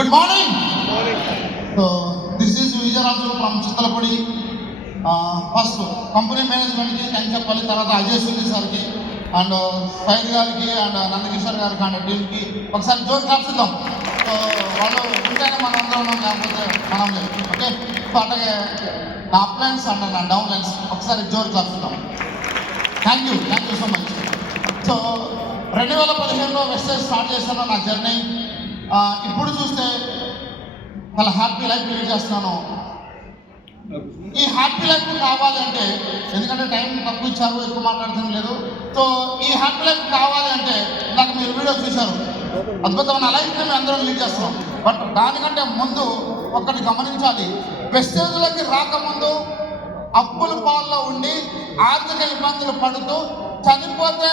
Good morning. So this is Vijayaraju from Chittalapudi. First company మేనేజ్మెంట్కి thanks చెప్పాలి, తర్వాత అజయ్ సుధీ సార్కి అండ్ సైద్ గారికి అండ్ నందకిషోర్ గారికి అండ్ టీమ్కి ఒకసారి జోర్ క్లాప్స్ ఇద్దాం. సో వాళ్ళు ఉంటేనే మనం అందరం ఉన్నాం, లేకపోతే మనం లేదు. ఓకే, సో అట్లాగే నా అప్ లైన్స్ అండ్ నా డౌన్ లైన్స్ ఒకసారి జోర్ క్లాప్స్ ఇద్దాం. Thank you so much. So 2015లో వెస్టేజ్ స్టార్ట్ చేశాను నా జర్నీ. ఇప్పుడు చూస్తే చాలా హ్యాపీ లైఫ్ లీడ్ చేస్తున్నాను. ఈ హ్యాపీ లైఫ్ కావాలి అంటే, ఎందుకంటే టైం తక్కువ ఇచ్చారు, ఎక్కువ మాట్లాడటం లేదు. సో ఈ హ్యాపీ లైఫ్ కావాలి అంటే నాకు మీరు వీడియో చూశారు, అద్భుతమైన లైఫ్ని మేము అందరం లీడ్ చేస్తున్నాం. బట్ దానికంటే ముందు ఒకటి గమనించాలి, వెస్టేజ్లోకి రాకముందు అప్పుల పాల్లో ఉండి ఆర్థిక ఇబ్బందులు పడుతూ చనిపోతే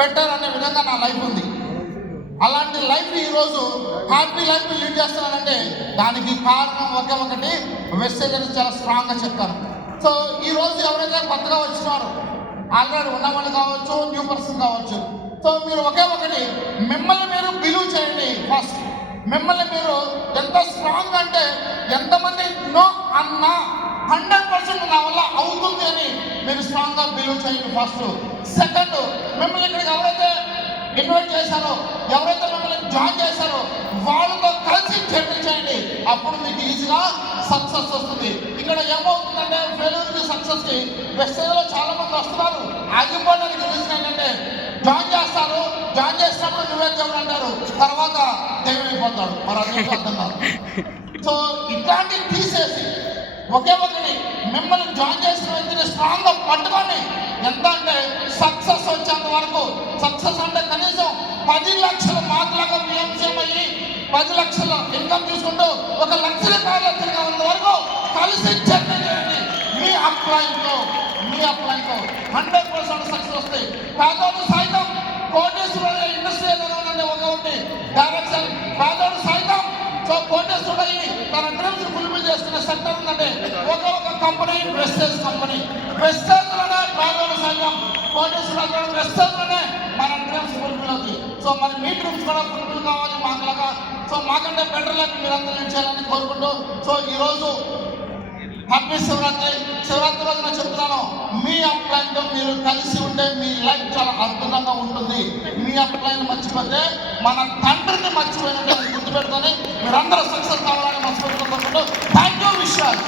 బెటర్ అనే విధంగా నా లైఫ్ ఉంది. అలాంటి లైఫ్ ఈరోజు హ్యాపీ లైఫ్ లీడ్ చేస్తున్నానంటే దానికి కారణం ఒకటి, వెస్టేజ్ అని చాలా స్ట్రాంగ్గా చెప్తాను. సో ఈరోజు ఎవరైతే కొత్తగా వచ్చినారో, ఆల్రెడీ ఉన్నవాళ్ళు కావచ్చు, న్యూ పర్సన్ కావచ్చు, సో మీరు ఒకటి మిమ్మల్ని మీరు బిలీవ్ చేయండి. ఫస్ట్ మిమ్మల్ని మీరు ఎంత స్ట్రాంగ్ అంటే, ఎంతమంది నో అన్నా 100% నా వల్ల అవుతుంది అని మీరు స్ట్రాంగ్గా బిలీవ్ చేయండి ఫస్ట్. సెకండ్, మిమ్మల్ని ఇక్కడికి ఎవరైతే ఇన్వైట్ చేశారో, ఎవరైతే మిమ్మల్ని జాయిన్ చేశారో వాళ్ళతో కలిసి జర్నీ చేయండి. అప్పుడు మీకు ఈజీగా సక్సెస్ వస్తుంది. ఇక్కడ ఏమవుతుందంటే ఫెయిల్యూర్కి సక్సెస్కి వెస్టేజ్లో చాలా మంది వస్తున్నారు. ఆగిపోవడానికి రీజన్ ఏంటంటే జాయిన్ చేస్తారు, జాయిన్ చేసినప్పుడు నువ్వే దేవుడు అంటారు, తర్వాత దైవం అయిపోతాడు. మరి అదే అర్థం కాదు. సో ఇట్లాంటివి తీసేసి ఒకటి మిమ్మల్ని జాయిన్ చేసిన వ్యక్తిని స్ట్రాంగ్గా పట్టుకొని, ఎంత అంటే సక్సెస్ వచ్చేంత వరకు. సక్సెస్ అంటే కనీసం 10 లక్షల మాకులాగా విఎంసీఎం అయ్యి 10 లక్షల ఇన్కమ్ తీసుకుంటూ 1 లక్షల కార్లో తిరిగేంత వరకు కలిసి జర్నీ చేయండి. మీ అప్లైన్తో 100% సక్సెస్ వస్తాయి. పేదోడు సైతం కోటేశ్వర ఇండస్ట్రీ ఏదైనా ఒకటి డైరెక్షన్, పేదోడు సైతం సో కోటేశ్వరుడు అయ్యి తన డ్రీమ్స్ ఫుల్ఫిల్ చేసుకునే సెక్టర్ ఉందంటే ఒక కంపెనీ వెస్టేజ్ కంపెనీ. వెస్టేజ్లోనే పేదోడు సైతం కోటేశ్వరుడు, వెస్టేజ్లోనే మన డ్రీమ్స్ ఫుల్ఫిల్ అవుతాయి. సో మరి మీ డ్రీమ్స్ కూడా ఫుల్ఫిల్ కావాలి మాకులాగా. సో మాకంటే బెటర్ లైఫ్ మీరందరూ లీడ్ చేయాలని కోరుకుంటూ, సో ఈరోజు హ్యాపీ శివరాత్రి. శివరాత్రి రోజున చెప్తున్నాను, మీ అప్లైన్తో మీరు కలిసి ఉంటే మీ లైఫ్ చాలా అద్భుతంగా ఉంటుంది. మీ అప్లైన్ మర్చిపోతే మన తండ్రిని మర్చిపోయినట్టు గుర్తుపెట్టుకొని మీరందరూ సక్సెస్ కావాలని మర్చిపోతున్నట్టు. Thank you Vishwas.